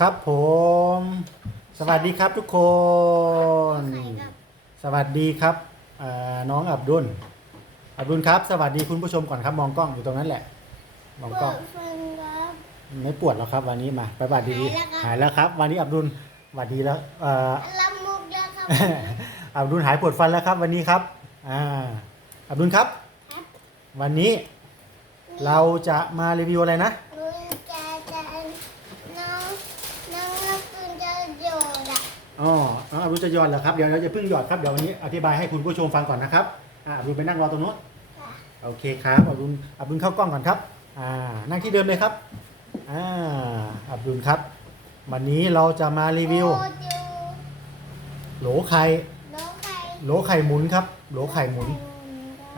ครับผม สวัสดีครับทุกคน สวัสดีครับเอ่อน้องอับดุล อับดุลครับ สวัสดีคุณผู้ชมก่อนครับ มองกล้องอยู่ตรงนั้นแหละ มองกล้องฟังครับไม่ปวดหรอกครับ วันนี้มาไปบัดดีๆหายแล้วครับหายแล้วครับ วันนี้อับดุลสวัสดีแล้วเอ่อละมุกเยอะครับอับดุลหายปวดฟันแล้วครับ วันนี้ครับ อ่า อับดุลครับครับวันนี้เราจะมารีวิวอะไรนะหนูจะจะน้องน้องรับคุณจะโยน อะอ๋อน้องอับดุลจะหยอดเหรอครับ เดี๋ยวเราจะเพิ่งหยอดครับ เดี๋ยววันนี้อธิบายให้คุณผู้ชมฟังก่อนนะครับอ่าอับดุลไปนั่งรอตรงนู้นค่ะโอเคครับอับดุลอับดุลเข้ากล้องก่อนครับ อ่า นั่งที่เดิมเลยครับ อ่าอับดุลครับ วันนี้เราจะมารีวิว โอ้ดูโหลไข่น้องใครโหลไข่หมุนครับ โหลไข่หมุน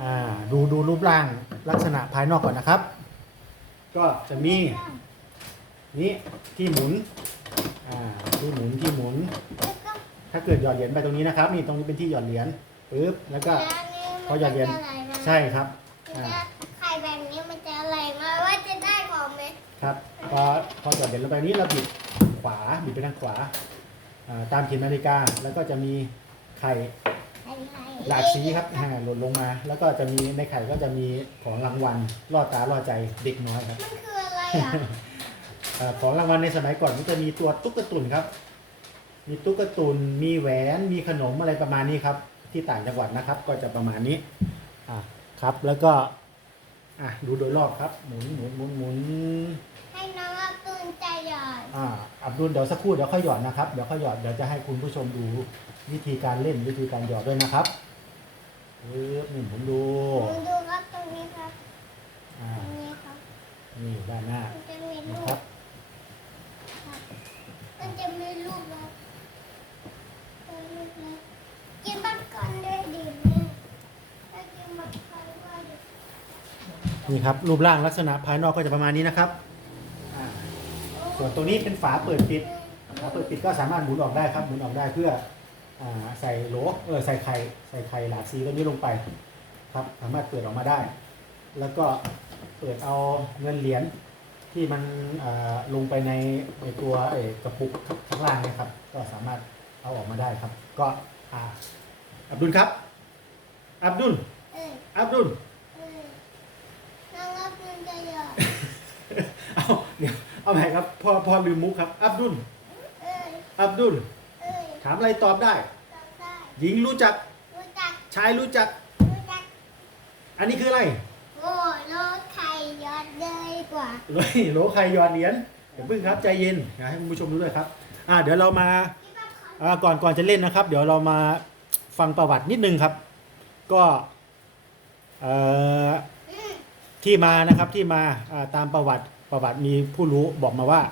อ่า ดูดูรูปร่างลักษณะภายนอกก่อนนะครับ ก็จะมี นี่ที่หมุน อ่า ที่หมุนที่หมุนแล้วก็ ถ้าเกิดหยอดเหรียญไปตรงนี้นะครับนี่ตรงนี้เป็นที่หยอดเหรียญปึ๊บแล้วก็แล้วนี่พอหยอดเหรียญมันจะอะไรนะใช่ครับมันจะไข่แบบนี้มันจะอะไรมาว่าจะได้ของไหมครับพอพอหยอดเหรียญลงไปนี้เราบิดขวาบิดไปทางขวาอ่าตามเข็มนาฬิกาแล้วก็จะมีไข่ไข่ไข่หลากสีครับอ่าหล่นลงมา แล้วก็จะมีในไข่ก็จะมีของรางวัลล่อตาล่อใจเด็กน้อยครับ มันคืออะไรอะ เอ่อของรางวัลในสมัยก่อนก็จะมีตัวตุ๊กตุนครับ มีตุ๊กตุนมีแหวนมีขนมอะไรประมาณนี้ครับ ที่ต่างจังหวัดนะครับ ก็จะประมาณนี้อ่าครับแล้วก็อะดูโดยรอบครับ หมุนหมุนหมุนหมุนให้น้องรับคุณใจหยอดอ่าอับดุลเดี๋ยวสักครู่เดี๋ยวค่อยหยอดนะครับเดี๋ยวค่อยหยอดเดี๋ยวจะให้คุณผู้ชมดูวิธีการเล่นวิธีการหยอดด้วยนะครับปึ๊บนี่ผมดูหนูดูครับตรงนี้ครับอ่าตรงนี้ครับนี่ด้านหน้ามันจะมีนะรูครัปบ มันจะมีรูปแล้วเป็นรูปแล้วกินบัตรก่อนด้วยดีไหมถ้ากินบัตรก่อนก็ดี นี่ครับรูปร่างลักษณะภายนอกก็จะประมาณนี้นะครับอ่าส่วนตรงนี้เป็นฝาเปิดปิดฝาเปิดปิดก็สามารถหมุนออกได้ครับหมุนออกได้เพื่ออ่าใส่โหลเออใส่ไข่ใส่ไข่หลากสีตัวนี้ลงไปครับ สามารถเปิดออกมาได้ แล้วก็เปิดเอาเงินเหรียญที่มันอ่าลงไปในในตัวเอ่อกระปุกข้างล่างเนะครับ ก็สามารถเอาออกมาได้ครับ ก็อ่าอับดุลครับ อับดุล เอออับดุล เออน้องรับคุณใจหยอด เอา เดี๋ยวเอาใหม่ครับพ่อพ่อลืมมุกครับ อับดุล เอออับดุล เออถามอะไรตอบได้จำได้หญิงรู้จัก รู้จักชายรู้จัก รู้จักอันนี้คืออะไรโอ้โลไข่หยอดเลยกว่าโหลโหลไข่หยอดเหรียญเดี๋ยวพึ่งครับใจเย็นอยากให้คุณผู้ชมดูด้วยครับ อ่า เดี๋ยวเรามากินบัตรก่อนอ่าก่อนก่อนจะเล่นนะครับ เดี๋ยวเรามาฟังประวัตินิดนึงครับ ก็เอ่อ อืมที่มานะครับที่มาอ่าตามประวัติ ประวัติมีผู้รู้บอกมาว่า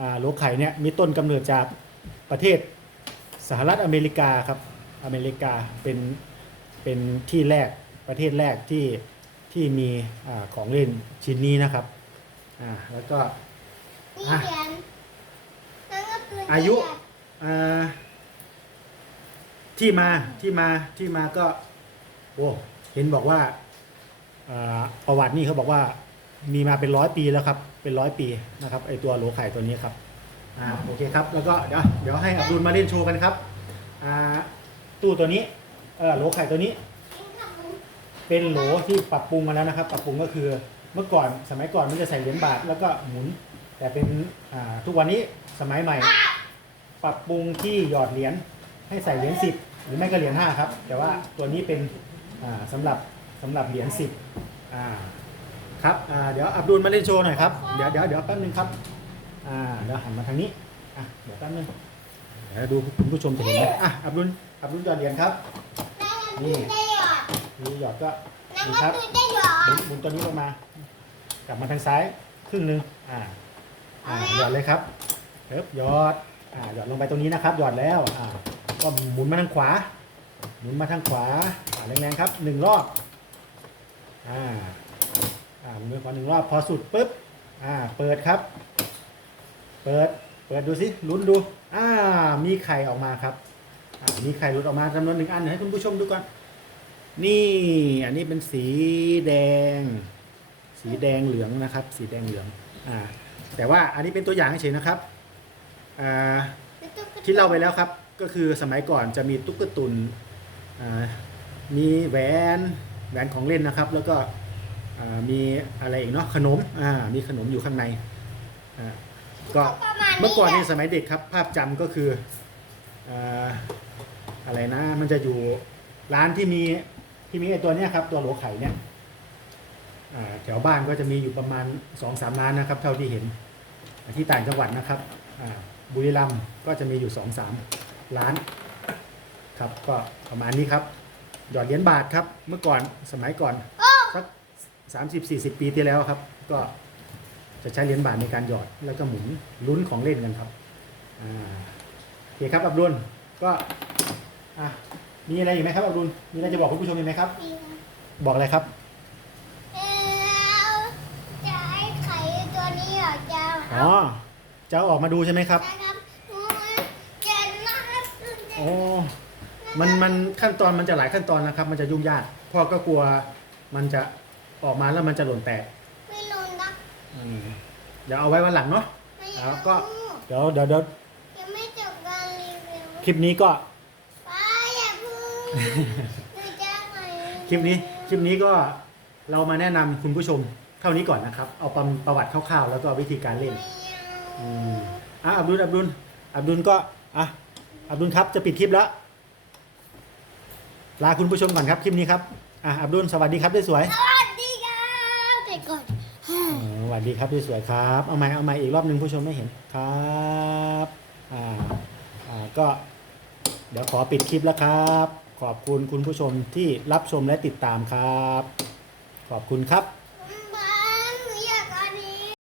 อ่าโหลไข่เนี่ยมีต้นกำเนิดจากประเทศสหรัฐอเมริกาครับอเมริกาเป็นเป็นที่แรกประเทศแรกที่ที่มีอาของเล่นชิ้นนี้นะครับอ่าแล้วก็นี่อะเหรียญน้องรับคุณใจหดอายุอ่าที่มาที่มาที่มาก็โอ้เห็นบอกว่าอ่าประวัตินี่เขาบอกว่า มีมาเป็นร้อยปีแล้วครับ เป็นร้อยปีนะครับไอตัวโหลไข่ตัวนี้ครับอ่าโอเคครับ แล้วก็เดี๋ยวเดี๋ยวให้อับดุลมาเล่นโชว์กันครับอ่าตู้ตัวนี้เออโหลไข่ตัวนี้ เป็นโหลที่ปรับปรุงมาแล้วนะครับ ปรับปรุงก็คือเมื่อก่อนสมัยก่อนมันจะใส่เหรียญบาทแล้วก็หมุน แต่เป็นอ่าทุกวันนี้สมัยใหม่ ปรับปรุงที่หยอดเหรียญให้ใส่เหรียญสิบหรือไม่ก็เหรียญห้าครับ แต่ว่าตัวนี้เป็นอ่าสำหรับสำหรับเหรียญสิบอ่า ครับอ่าเดี๋ยวอับดุลมาเล่นโชว์หน่อยครับ เดี๋ยวเดี๋ยวเดี๋ยวแป๊บนึงครับอ่าเดี๋ยวหันมาทางนี้อะเดี๋ยวแป๊บนึงเดี๋ยวดูคุณผู้ชมจะเห็นไหมอะอับดุลอับดุลหยอดเหรียญครับน้องรับคุณใจหยอดนี่หยอดก็น้องนี่รัครับบคุณใจหยอหมุดนหมุนตัวนี้ลงมา กลับมาทางซ้ายครึ่งหนึ่งอ่าอ่าหยอดเลยครับเอ๊บหยอดอ่าหยอดลงไปตรงนี้นะครับ หยอดแล้วอ่าก็หมุนมาทางขวา หมุนมาทางขวาอ่าแรงๆครับหนึ่งรอบอ่า อ่ามุนไปขวาหนึ่งรอบพอสุดปุ๊บอ่าเปิดครับ เปิดเปิดดูสิลุ้นดูอ่ามีไข่ออกมาครับอ่ามีไข่หลุดออกมาจำนวนหนึ่งอันเดี๋ยวให้คุณผู้ชมดูก่อนนี่อันนี้เป็นสีแดง สีแดงเหลืองนะครับ สีแดงเหลืองอ่าแต่ว่าอันนี้เป็นตัวอย่างเฉยๆนะครับอ่าแล้วตุ๊กตที่เล่าไปแล้วครับก็คือสมัยก่อนจะมีตุ๊กตุนอ่ามีแหวนแหวนของเล่นนะครับ แล้วก็ มีอะไรอีกเนาะขนมอ่ามีขนมอยู่ข้างในอ่าก็ประมาณเมื่อก่อนแหในละสมัยเด็กครับ ภาพจำก็คืออ่าอะไรนะ มันจะอยู่ร้านที่มีที่มีไอตัวเนี้ยครับ ตัวโหลไข่เนี่ยอ่าแถวบ้านก็จะมีอยู่ประมาณสองสามร้านนะครับ เท่าที่เห็น ที่ต่างจังหวัดนะครับอ่าบุรีรัมย์ก็จะมีอยู่สองสามร้าน ครับ ก็ประมาณนี้ครับ หยอดเหรียญบาทครับ เมื่อก่อนสมัยก่อน โอ้สักสามสิบสี่สิบปีที่แล้วครับ ก็จะใช้เหรียญบาทในการหยอดแล้วก็หมุนลุ้นของเล่นกันครับอ่าโอเคครับอับดุลก็อะมีอะไรอีกไหมครับอับดุลมีอะไรจะบอกคุณผู้ชมอีกไหมครับดีนะบอกอะไรครับเอ่อจะให้ไข่ตัวนี้เหรอจะอ๋อจะเอาออกมาดูใช่ไหมครับนะครับหนูจะน่าตื่นเต้นโอ้มันมันขั้นตอนมันจะหลายขั้นตอนนะครับ มันจะยุ่งยากพ่อก็กลัวมันจะ ออกมาแล้วมันจะหล่นแตกไม่ลงนะอืมเดี๋ยวเอาไว้วันหลังเนาะ ไม่แล้วเอาก็ เดี๋ยวเดี๋ยวเดี๋ยวยังไม่จบการรีวิวคลิปนี้ก็ ป้าอย่าเพึ่งหนูจะไหนคลิปนี้คลิปนี้ก็เรามาแนะนำคุณผู้ชมเท่านี้ก่อนนะครับ เอาประประวัติคร่าวๆ แล้วก็วิธีการเล่นไม่เอาอืมอะอับดุลอับดุลอับดุลก็อะอับดุลครับจะปิดคลิปแล้วลาคุณผู้ชมก่อนครับคลิปนี้ครับอะอับดุลสวัสดีครับด้วยสวยสวัสดีค วัสดีครับพี่สวยครับ เอาใหม่เอาใหม่อีกรอบหนึ่งผู้ชมไม่เห็นครับอ่าอ่าก็เดี๋ยวขอปิดคลิปแล้วครับ ขอบคุณคุณผู้ชมที่รับชมและติดตามครับ ขอบคุณครับ